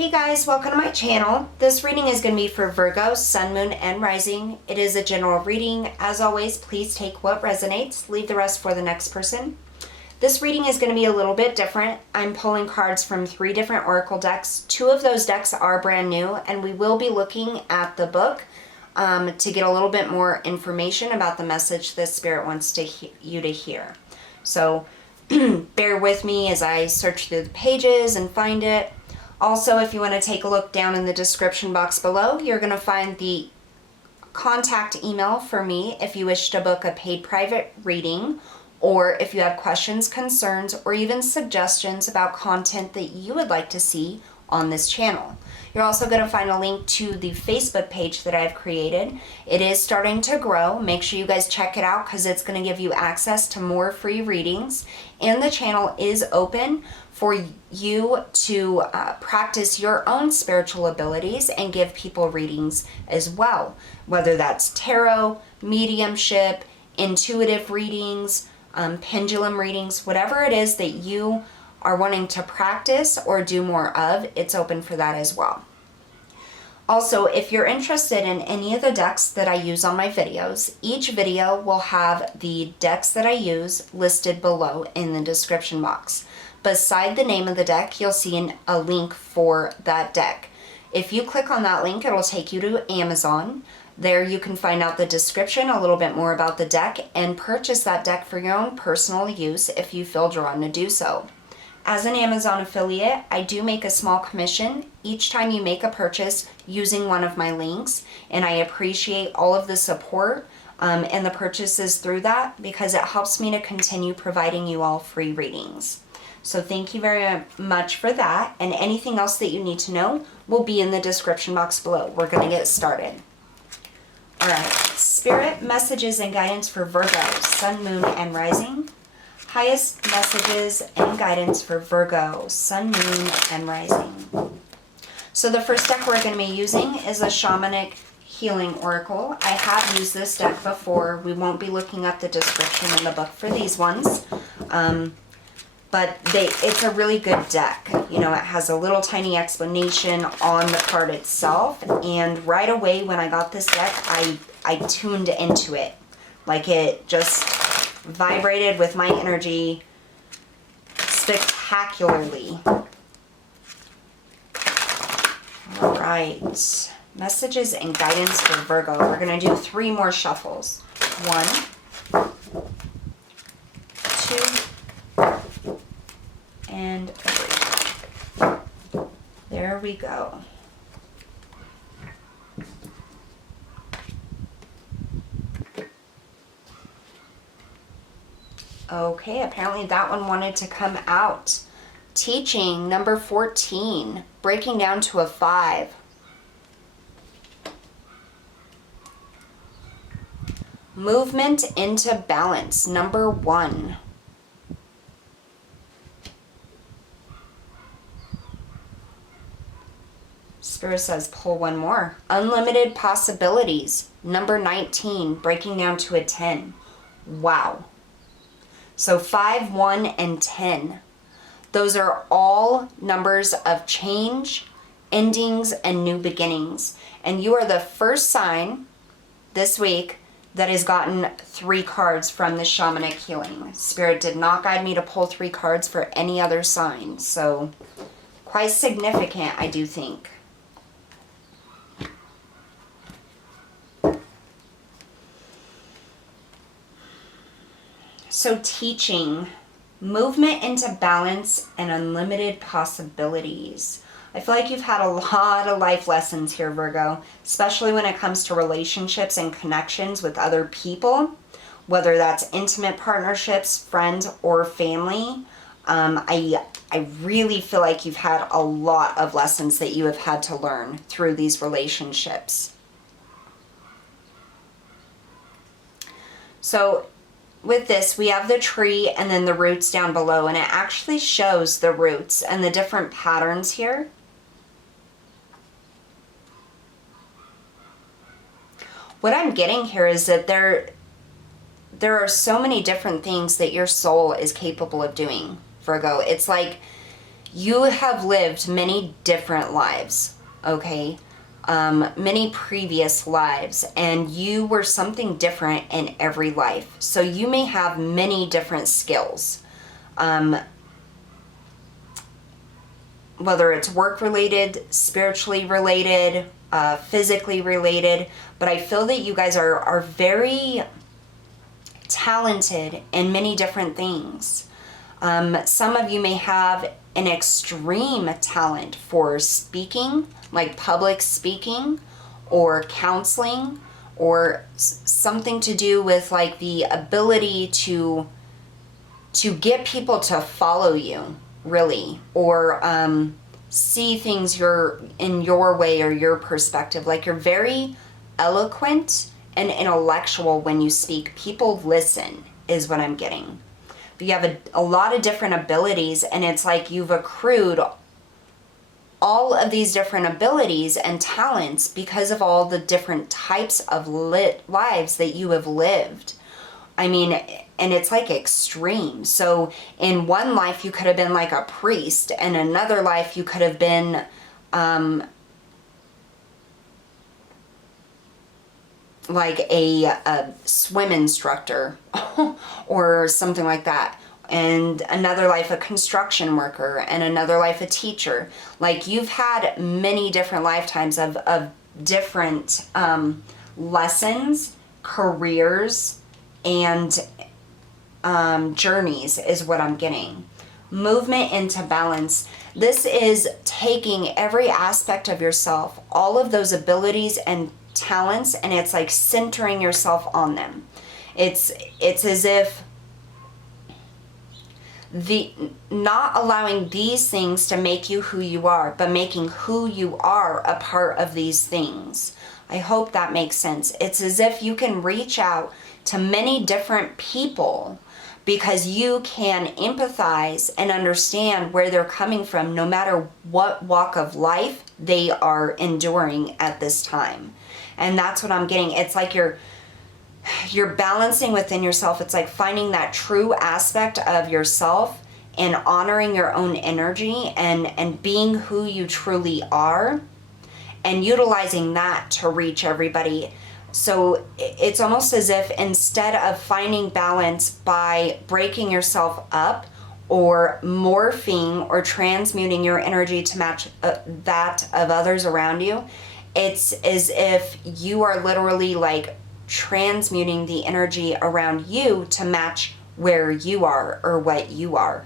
Hey guys, welcome to my channel. This reading is going to be for Virgo, Sun, Moon, and Rising. It is a general reading. As always, please take what resonates, leave the rest for the next person. This reading is going to be a little bit different. I'm pulling cards from 3 different oracle decks. 2 of those decks are brand new, and we will be looking at the book to get a little bit more information about the message that Spirit wants you to hear. So bear with me as I search through the pages and find it. Also, if you want to take a look down in the description box below, you're going to find the contact email for me if you wish to book a paid private reading, or if you have questions, concerns, or even suggestions about content that you would like to see on this channel. You're also going to find a link to the Facebook page that I've created. It is starting to grow. Make sure you guys check it out because it's going to give you access to more free readings. And the channel is open for you to practice your own spiritual abilities and give people readings as well. Whether that's tarot, mediumship, intuitive readings, pendulum readings, whatever it is that you are wanting to practice or do more of, it's open for that as well. Also, if you're interested in any of the decks that I use on my videos, each video will have the decks that I use listed below in the description box. Beside the name of the deck, you'll see a link for that deck. If you click on that link, it'll take you to Amazon. There you can find out the description, a little bit more about the deck, and purchase that deck for your own personal use if you feel drawn to do so. As an Amazon affiliate, I do make a small commission each time you make a purchase using one of my links, and I appreciate all of the support and the purchases through that because it helps me to continue providing you all free readings. So thank you very much for that, and anything else that you need to know will be in the description box below. We're going to get started. All right, Spirit messages and guidance for Virgo, Sun, Moon, and Rising. Highest messages and guidance for Virgo, Sun, Moon, and Rising. So the first deck we're going to be using is a Shamanic Healing Oracle. I have used this deck before. We won't be looking up the description in the book for these ones. But it's a really good deck. You know, it has a little tiny explanation on the card itself. And right away when I got this deck, I tuned into it. Like it just vibrated with my energy spectacularly. All right. Messages and guidance for Virgo. We're going to do 3 more shuffles. 1, 2, and 3. There we go. Okay, apparently that one wanted to come out. Teaching, number 14, breaking down to a 5. Movement into balance, number 1. Spirit says pull one more. Unlimited possibilities, number 19, breaking down to a 10. Wow. So 5, 1, and 10. Those are all numbers of change, endings, and new beginnings. And you are the first sign this week that has gotten 3 cards from the Shamanic Healing. Spirit did not guide me to pull 3 cards for any other sign. So quite significant, I do think. So teaching, movement into balance, and unlimited possibilities. I feel like you've had a lot of life lessons here, Virgo, especially when it comes to relationships and connections with other people, whether that's intimate partnerships, friends, or family. I really feel like you've had a lot of lessons that you have had to learn through these relationships. So with this, we have the tree and then the roots down below, and it actually shows the roots and the different patterns here. What I'm getting here is that there are so many different things that your soul is capable of doing, Virgo. It's like You have lived many different lives, okay? Many previous lives, and you were something different in every life. So you may have many different skills, whether it's work related, spiritually related, physically related, but I feel that you guys are very talented in many different things. Some of you may have an extreme talent for speaking, like public speaking or counseling, or something to do with like the ability to get people to follow you, really, or see things in your way or your perspective. Like you're very eloquent and intellectual when you speak. People listen is what I'm getting. But you have a lot of different abilities, and it's like you've accrued all of these different abilities and talents because of all the different types of lives that you have lived. I mean, and it's like extreme. So in one life you could have been like a priest, and another life you could have been like a swim instructor or something like that, and another life a construction worker, and another life a teacher. Like you've had many different lifetimes of different lessons, careers, and journeys is what I'm getting. Movement into balance. This is taking every aspect of yourself, all of those abilities and talents, and it's like centering yourself on them. It's as if not allowing these things to make you who you are, but making who you are a part of these things. I hope that makes sense. It's as if you can reach out to many different people because you can empathize and understand where they're coming from, no matter what walk of life they are enduring at this time. And that's what I'm getting. It's like you're balancing within yourself. It's like finding that true aspect of yourself and honoring your own energy and being who you truly are and utilizing that to reach everybody. So it's almost as if instead of finding balance by breaking yourself up or morphing or transmuting your energy to match that of others around you, it's as if you are literally like transmuting the energy around you to match where you are or what you are.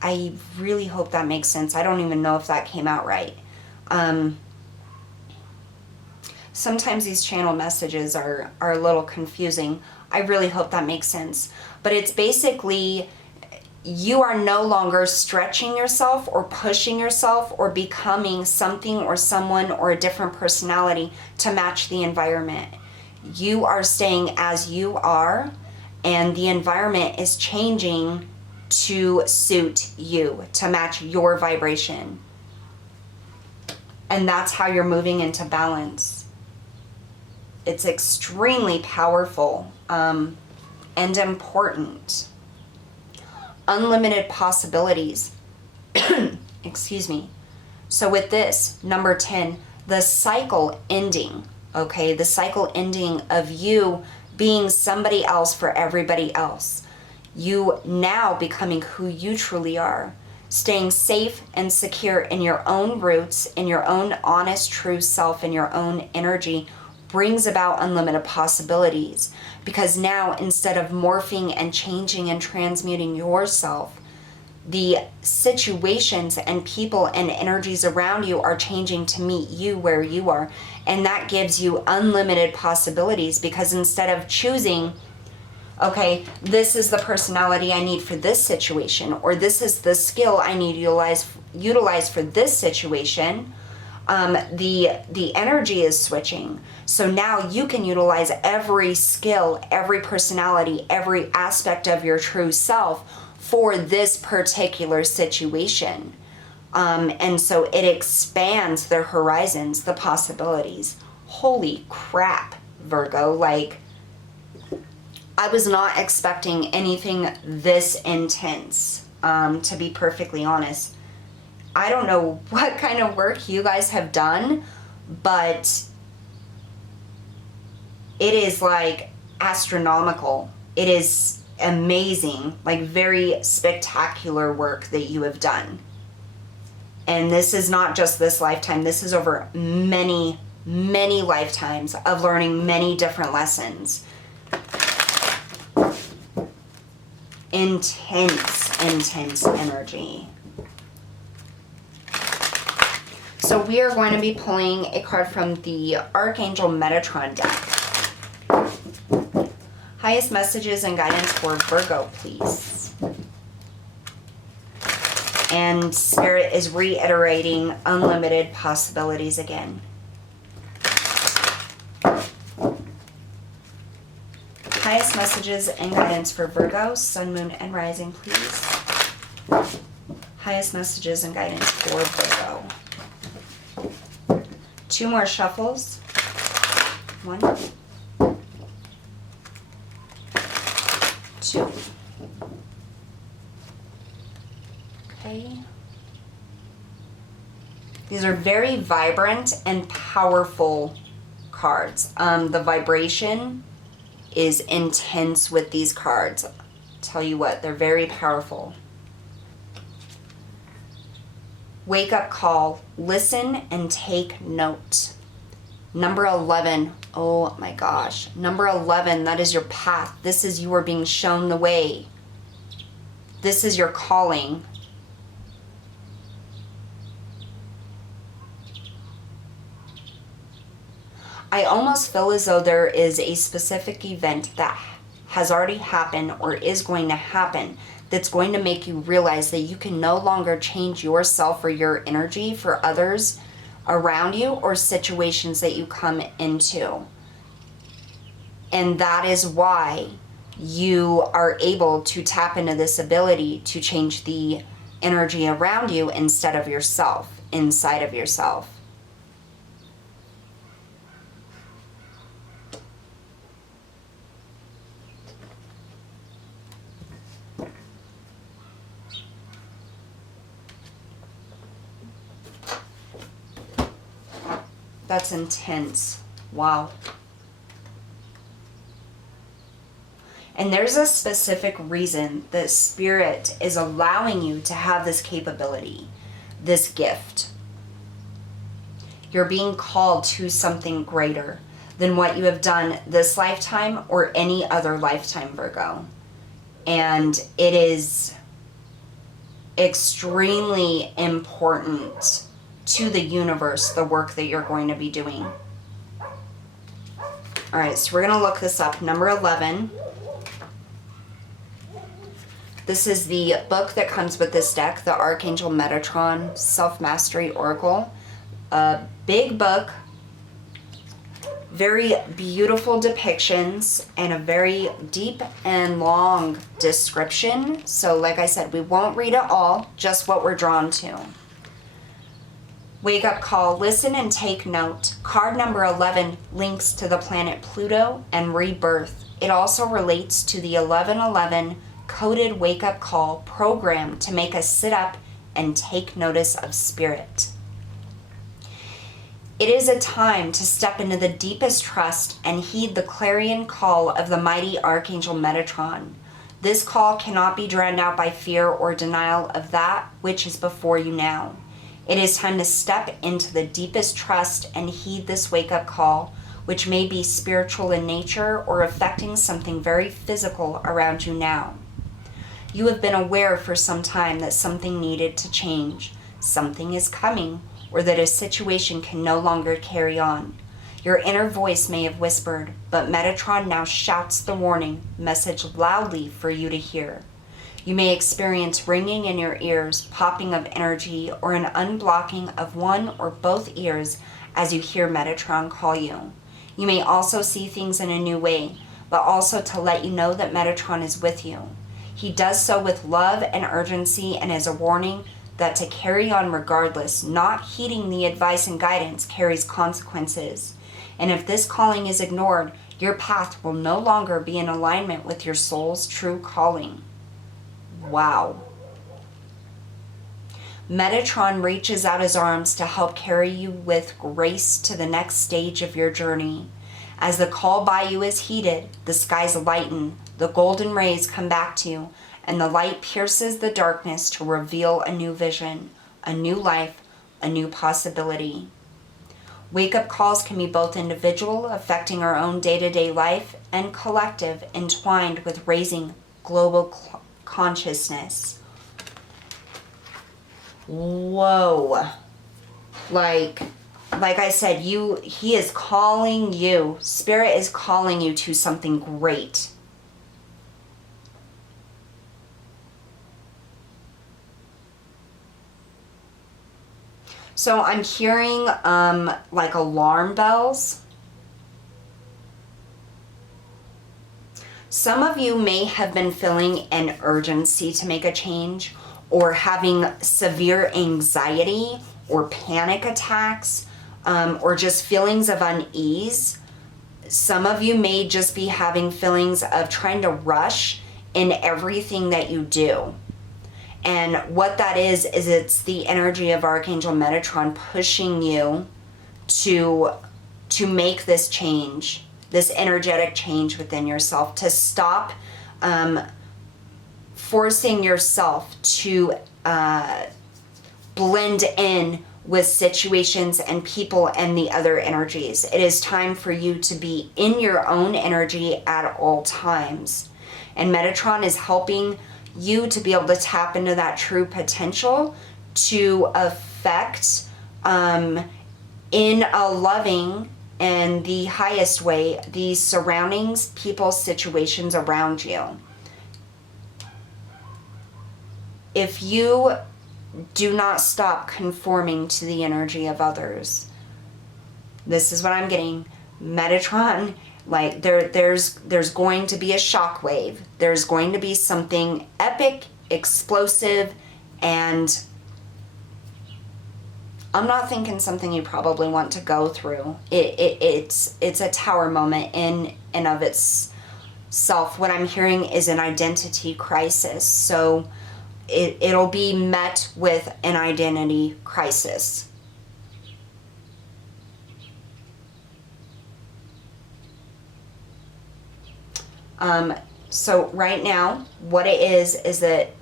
I really hope that makes sense. I don't even know if that came out right. Sometimes these channel messages are a little confusing. I really hope that makes sense. But it's basically you are no longer stretching yourself or pushing yourself or becoming something or someone or a different personality to match the environment. You are staying as you are, and the environment is changing to suit you, to match your vibration. And that's how you're moving into balance. It's extremely powerful and important. Unlimited possibilities. Excuse me. So with this, number 10, the cycle ending. Okay, the cycle ending of you being somebody else for everybody else. You now becoming who you truly are. Staying safe and secure in your own roots, in your own honest, true self, in your own energy brings about unlimited possibilities. Because now, instead of morphing and changing and transmuting yourself, the situations and people and energies around you are changing to meet you where you are. And that gives you unlimited possibilities, because instead of choosing, okay, this is the personality I need for this situation, or this is the skill I need to utilize for this situation, the energy is switching. So now you can utilize every skill, every personality, every aspect of your true self for this particular situation. And so it expands their horizons, the possibilities. Holy crap, Virgo. Like, I was not expecting anything this intense, to be perfectly honest. I don't know what kind of work you guys have done, but it is like astronomical. It is amazing, like very spectacular work that you have done. And this is not just this lifetime. This is over many, many lifetimes of learning many different lessons. Intense energy. So we are going to be pulling a card from the Archangel Metatron deck. Highest messages and guidance for Virgo, please. And Spirit is reiterating unlimited possibilities again. Highest messages and guidance for Virgo, Sun, Moon, and Rising, please. Highest messages and guidance for Virgo. 2 more shuffles. 1, 2. Okay. These are very vibrant and powerful cards. The vibration is intense with these cards. I'll tell you what, they're very powerful. Wake up call. Listen and take note. Number 11. Oh my gosh. Number 11, that is your path. This is you are being shown the way. This is your calling. I almost feel as though there is a specific event that has already happened or is going to happen that's going to make you realize that you can no longer change yourself or your energy for others around you or situations that you come into. And that is why you are able to tap into this ability to change the energy around you instead of yourself, inside of yourself. That's intense. Wow. And there's a specific reason that Spirit is allowing you to have this capability, this gift. You're being called to something greater than what you have done this lifetime or any other lifetime, Virgo. And it is extremely important to the universe, the work that you're going to be doing. All right, so we're going to look this up. Number 11. This is the book that comes with this deck, the Archangel Metatron Self-Mastery Oracle. A big book, very beautiful depictions, and a very deep and long description. So like I said, we won't read it all, just what we're drawn to. Wake up call, listen and take note. Card number 11 links to the planet Pluto and rebirth. It also relates to the 1111 coded wake up call program to make us sit up and take notice of Spirit. It is a time to step into the deepest trust and heed the clarion call of the mighty Archangel Metatron. This call cannot be drowned out by fear or denial of that which is before you now. It is time to step into the deepest trust and heed this wake-up call, which may be spiritual in nature or affecting something very physical around you now. You have been aware for some time that something needed to change, something is coming, or that a situation can no longer carry on. Your inner voice may have whispered, but Metatron now shouts the warning message loudly for you to hear. You may experience ringing in your ears, popping of energy, or an unblocking of one or both ears as you hear Metatron call you. You may also see things in a new way, but also to let you know that Metatron is with you. He does so with love and urgency and as a warning that to carry on regardless, not heeding the advice and guidance carries consequences. And if this calling is ignored, your path will no longer be in alignment with your soul's true calling. Wow. Metatron reaches out his arms to help carry you with grace to the next stage of your journey. As the call by you is heeded, the skies lighten, the golden rays come back to you, and the light pierces the darkness to reveal a new vision, a new life, a new possibility. Wake-up calls can be both individual, affecting our own day-to-day life, and collective, entwined with raising global consciousness. Whoa. Like I said, he is calling you. Spirit is calling you to something great. So I'm hearing like alarm bells. Some of you may have been feeling an urgency to make a change, or having severe anxiety or panic attacks, or just feelings of unease. Some of you may just be having feelings of trying to rush in everything that you do. And what that is it's the energy of Archangel Metatron pushing you to make this change, this energetic change within yourself, to stop forcing yourself to blend in with situations and people and the other energies. It is time for you to be in your own energy at all times. And Metatron is helping you to be able to tap into that true potential to affect in a loving and the highest way the surroundings, people, situations around you. If you do not stop conforming to the energy of others, this is what I'm getting. Metatron, like there's going to be a shockwave. There's going to be something epic, explosive, and I'm not thinking something you probably want to go through. It's a tower moment in and of itself. What I'm hearing is an identity crisis. So it'll be met with an identity crisis. So right now, what it is that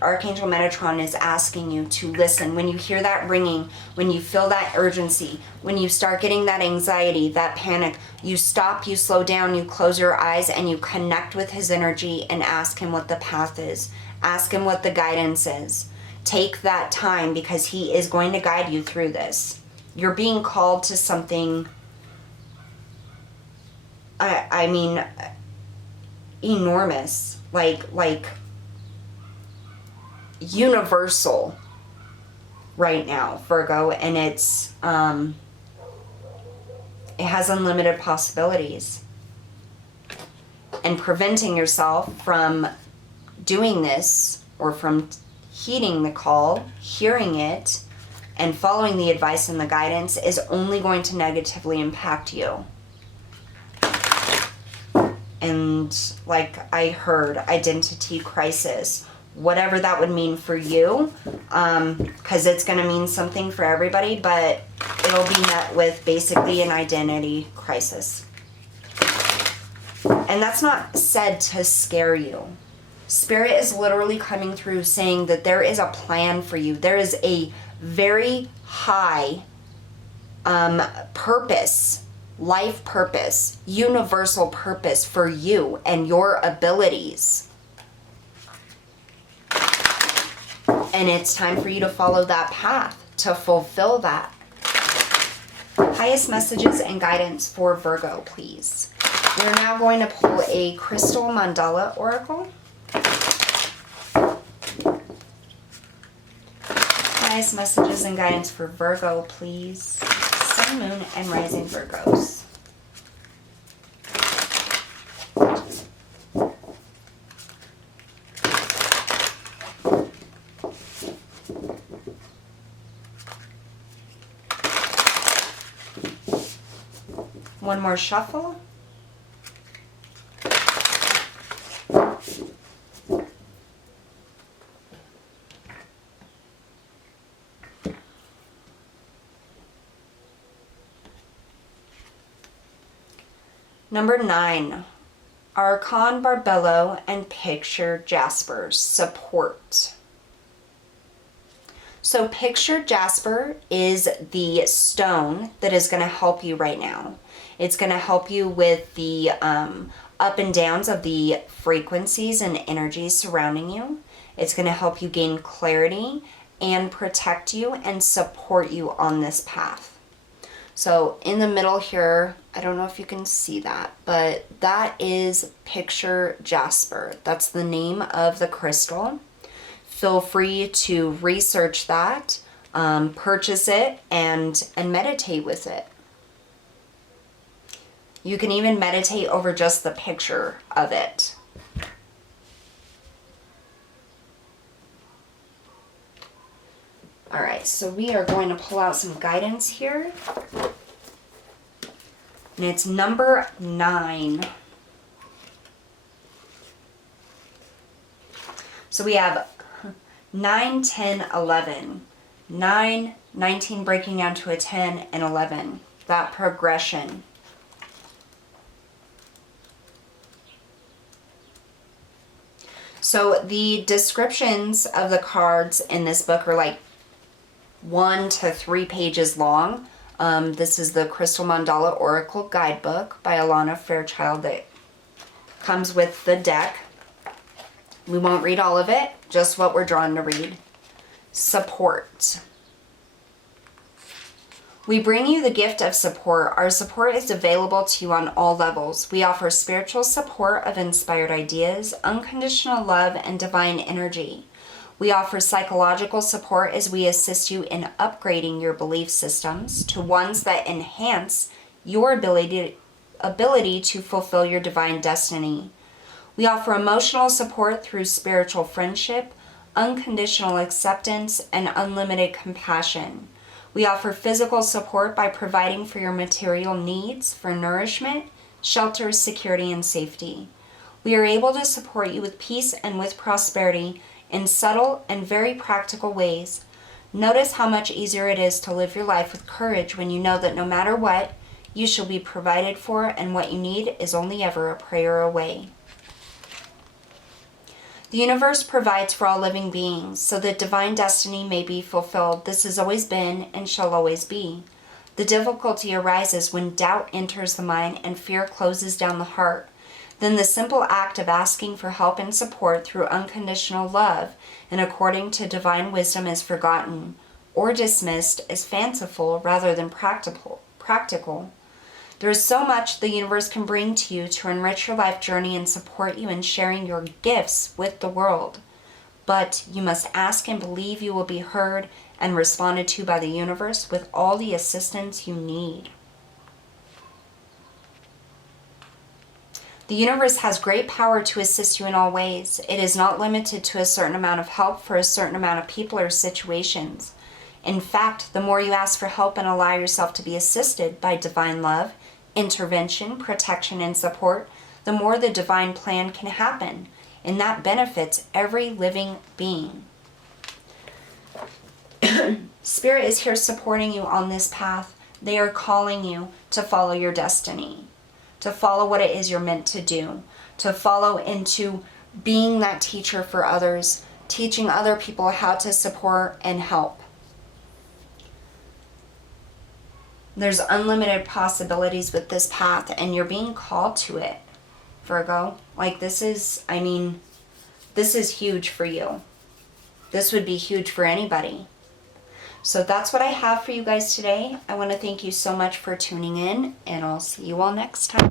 Archangel Metatron is asking you to listen. When you hear that ringing, when you feel that urgency, when you start getting that anxiety, that panic, you stop, you slow down, you close your eyes, and you connect with his energy and ask him what the path is. Ask him what the guidance is. Take that time, because he is going to guide you through this. You're being called to something, I mean, enormous, like universal right now, Virgo, and it has unlimited possibilities. And preventing yourself from doing this, or from heeding the call, hearing it, and following the advice and the guidance is only going to negatively impact you. And like I heard, identity crisis, whatever that would mean for you, because it's going to mean something for everybody, but it'll be met with basically an identity crisis. And that's not said to scare you. Spirit is literally coming through saying that there is a plan for you. There is a very high purpose, life purpose, universal purpose for you and your abilities. And it's time for you to follow that path, to fulfill that. Highest messages and guidance for Virgo, please. We're now going to pull a Crystal Mandala Oracle. Highest messages and guidance for Virgo, please. Sun, Moon, and Rising Virgos. One more shuffle. Number 9, Archon Barbello and Picture Jasper, support. So Picture Jasper is the stone that is going to help you right now. It's going to help you with the up and downs of the frequencies and energies surrounding you. It's going to help you gain clarity and protect you and support you on this path. So in the middle here, I don't know if you can see that, but that is Picture Jasper. That's the name of the crystal. Feel free to research that, purchase it, and meditate with it. You can even meditate over just the picture of it. All right, so we are going to pull out some guidance here. And it's number 9. So we have 9, 10, 11. 9, 19 breaking down to a 10, and 11. That progression. So the descriptions of the cards in this book are like 1 to 3 pages long. This is the Crystal Mandala Oracle Guidebook by Alana Fairchild that comes with the deck. We won't read all of it, just what we're drawn to read. Support. We bring you the gift of support. Our support is available to you on all levels. We offer spiritual support of inspired ideas, unconditional love, and divine energy. We offer psychological support as we assist you in upgrading your belief systems to ones that enhance your ability to fulfill your divine destiny. We offer emotional support through spiritual friendship, unconditional acceptance, and unlimited compassion. We offer physical support by providing for your material needs for nourishment, shelter, security, and safety. We are able to support you with peace and with prosperity in subtle and very practical ways. Notice how much easier it is to live your life with courage when you know that no matter what, you shall be provided for, and what you need is only ever a prayer away. The universe provides for all living beings so that divine destiny may be fulfilled. This has always been and shall always be. The difficulty arises when doubt enters the mind and fear closes down the heart. Then the simple act of asking for help and support through unconditional love and according to divine wisdom is forgotten or dismissed as fanciful rather than practical. There is so much the universe can bring to you to enrich your life journey and support you in sharing your gifts with the world. But you must ask and believe you will be heard and responded to by the universe with all the assistance you need. The universe has great power to assist you in all ways. It is not limited to a certain amount of help for a certain amount of people or situations. In fact, the more you ask for help and allow yourself to be assisted by divine love, intervention, protection, and support, the more the divine plan can happen, and that benefits every living being. Spirit is here supporting you on this path. They are calling you to follow your destiny, to follow what it is you're meant to do, to follow into being that teacher for others, teaching other people how to support and help. There's unlimited possibilities with this path, and you're being called to it, Virgo. Like this is huge for you. This would be huge for anybody. So that's what I have for you guys today. I want to thank you so much for tuning in, and I'll see you all next time.